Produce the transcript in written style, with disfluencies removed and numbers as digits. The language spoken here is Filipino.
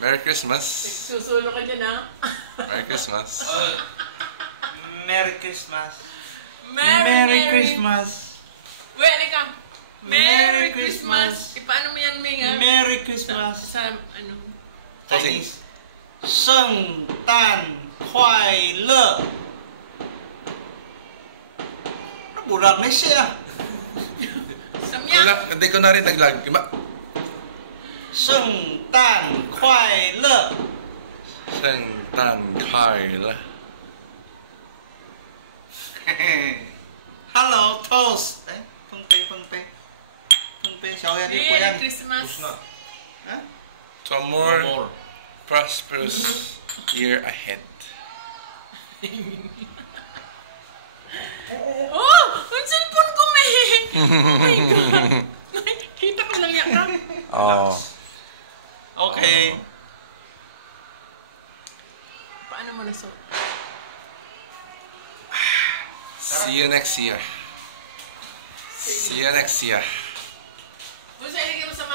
Merry Christmas. Susulo ka dyan, ha? Merry Christmas. Merry Christmas. Merry Christmas. Wait, ka. Merry Christmas. Paano mo yan, Ming? Merry Christmas. Sa ano? Chinese. 圣诞快乐. Burak na siya. Samya. Hindi ko na rin naglag. 圣诞快乐. 圣诞快乐. Hello, Toast. Phương Pê, chào em đi quen. Merry Christmas. To a more prosperous year ahead. Oh! Ang cellphone ko, Ming! Oh my God! Kita ko lang yan. Oh. Okay. Paano mo naso? See you next year. See you next year. Kung sa ilagay mo sa